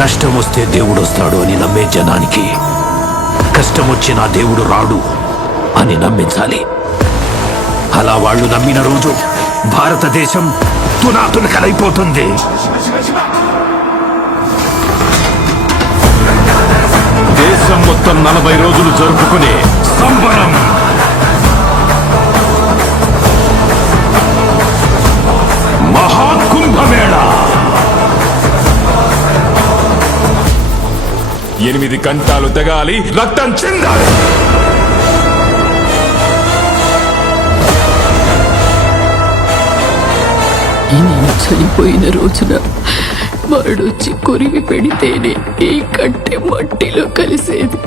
కష్టం వస్తే దేవుడు వస్తాడు అని నమ్మే జనానికి కష్టం వచ్చినా దేవుడు రాడు అని నమ్మించాలి. అలా వాళ్ళు నమ్మిన రోజు భారతదేశం తునాతునకలైపోతుంది. దేశం మొత్తం 40 రోజులు జరుపుకునే సంబరం మహాకుంభమేళ. 8 గంటలు తెగాలి, రక్తం చిందాలి. నేను చనిపోయిన రోజున వాడొచ్చి కొరివి పెడితేనే ఈ కట్టె మట్టిలో కలిసేది.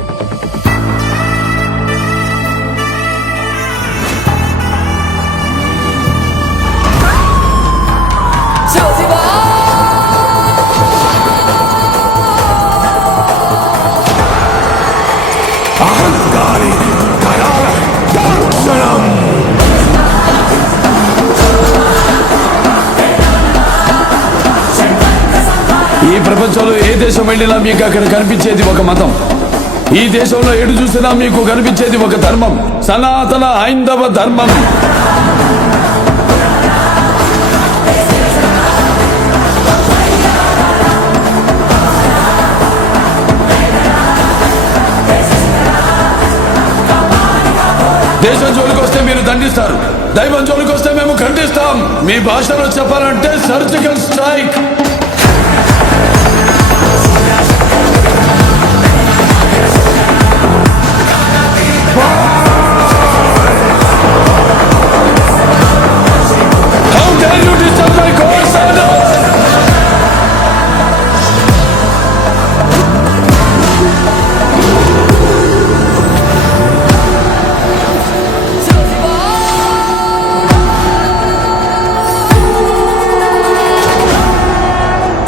అహంకారి కరాల దర్శనం. ఈ ప్రపంచంలో ఏ దేశం వెళ్ళినా మీకు అక్కడ కనిపించేది ఒక మతం. ఈ దేశంలో ఎటు చూసినా మీకు కనిపించేది ఒక ధర్మం, సనాతన హైందవ ధర్మం. దేశం జోలికి వస్తే మీరు దండిస్తారు, దైవం జోలికి వస్తే మేము ఖండిస్తాం. మీ భాషలో చెప్పాలంటే surgical strike. How dare you disturb my God's order?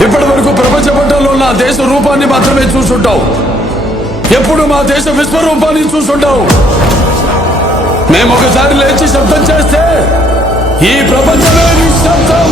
ఇప్పటి వరకు ప్రపంచ పట్టణంలో నా దేశ రూపాన్ని మాత్రమే చూసుంటావు. ఎప్పుడు మా దేశ విశ్వరూపాన్ని చూసుంటావు. మేము ఒకసారి లేచి శబ్దం చేస్తే ఈ ప్రపంచమే నిశ్శబ్దం.